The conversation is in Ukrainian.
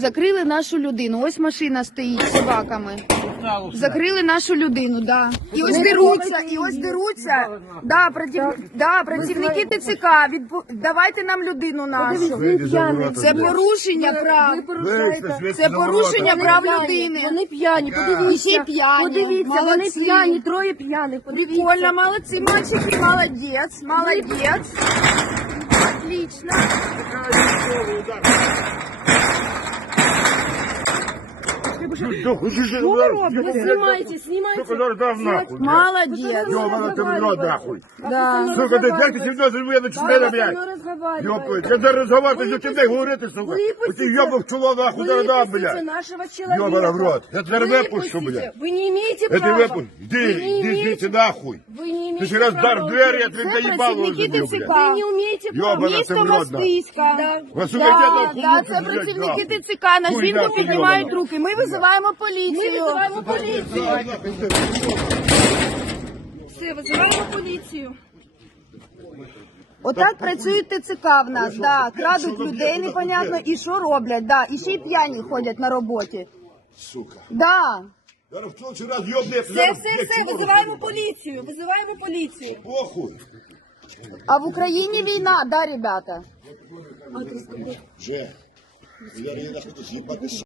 Закрили нашу людину. Ось машина стоїть з собаками. Закрили нашу людину, да. І ось деруться, і ось деруться. Да, против... да, працівники ТЦК, відпу... давайте нам людину нашу. Це порушення прав. Це порушення прав людини. Вони п'яні, подивіться. п'яні. Подивіться, вони п'яні, троє п'яних. Прикольно, молодцы, мальчики, молодец, молодец. Отлично. Що ви удар. робите? Знімайте, знімайте. Сука, зараз дав нахуй. Молодец. Йобана ти в рот нахуй. Да. Сука, ти дайте сюди зробив на чотири, блядь? Йопай, я зараз розговаривати, з ким говорити, сука. Оці йобав чоло нахуй зараз дам, блядь. нашего человека. Йобана в рот. Я тебе випущу, Выпустите. блядь. Вы не имеете Я тебе права. випущу. Іди, Вы не іди имеете- звідси нахуй. Вы не имеете Ти ще раз дар в права. двері, я тобі Це наїбало працівники зробив, ТЦК. блядь. Вы не умеете права. Йобана ти Місто в рот, нахуй. Мостиська. Ви, сука, Да, дядя, да, хуйню це тут, блядь, працівники нахуй. ТЦК. На Хуй жінку нахуй, піднімають йобана. руки. Ми визиваємо Мы поліцію. вызываем полицию. Все, вызываем полицию. Отак працюють ТЦК в нас, да. Крадуть людей, непонятно, і що роблять, да. І ще й п'яні ходять на роботі. Сука. Да. Зараз в цілий раз йобне. Все, все, все, вызываем полицию. Вызываем полицию. Похуй. А в Україні війна, да, ребята? Вже. Я не хочу з'їбати